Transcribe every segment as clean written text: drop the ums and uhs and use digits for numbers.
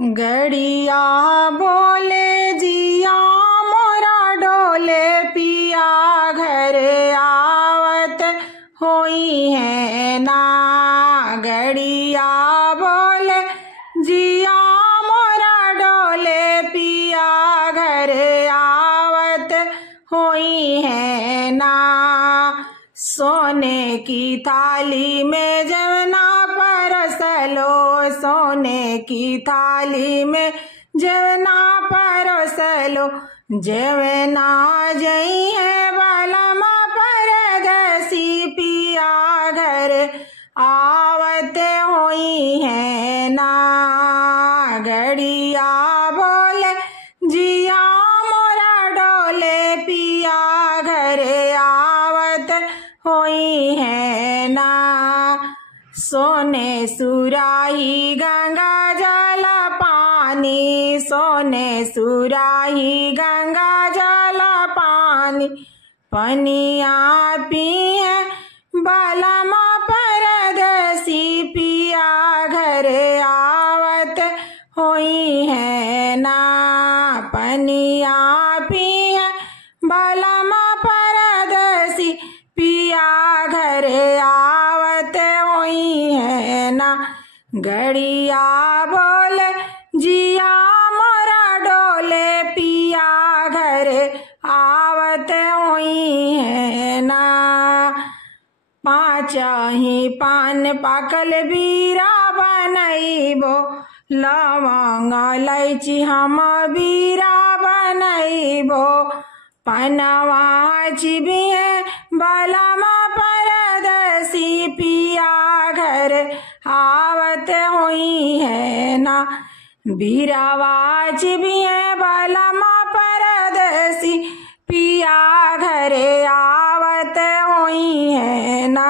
गड़िया बोले जिया मोरा डोले पिया घर आवत होई है ना। गड़िया बोले जिया मोरा डोले पिया घर आवत होई है ना। सोने की थाली में जवना परसलो, सोने की थाली में जवना परसलो, जवना जई है बालमा परदेसी पिया घर आवत होई है ना। गड़िया बोले जिया मोरा डोले पिया घर आवत होई है ना। सोने सुराही गंगा जल पानी, सोने सुराही गंगा जल पानी, पनिया पिए बालमा परदेसी पिया घर आवत होई है ना। पनिया पिए बालमा परदेसी पिया घर आवत होई है ना। गड़िया बोले जिया मोरा डोले पिया घर आवत होई है ना। पाँच ही पान पाकल बीरा बनैबो, लवंग इलायची हम बीरा बनैबो, पनवा चिबिए बालमा परदेसी पिया घर आवत होई है ना। बीरावा चिबिए बालमा परदेसी पिया घर आवत होई है ना।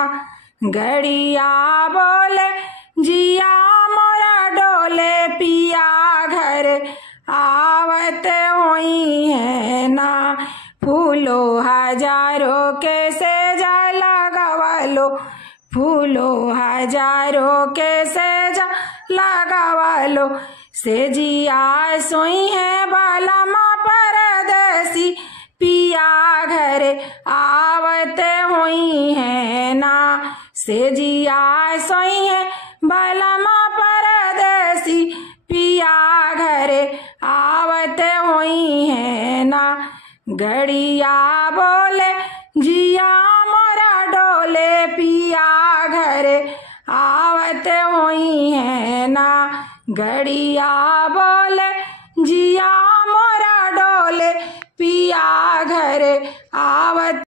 गड़िया बोले जिया मोरा डोले पिया घर आवत होई है ना। फूलो हजारों के सेजा लगावलो, फूलो हजारों के सेजा लगावलो, सेजिया सोई है बालमा परदेसी पिया घर आवत होई है ना। सेजिया सोई है बालमा परदेसी पिया घर आवत होई है ना। गड़िया बोले जिया मोरा डोले पिया घर आवत होई है ना। गड़िया बोले जिया मोरा डोले पिया घर आवत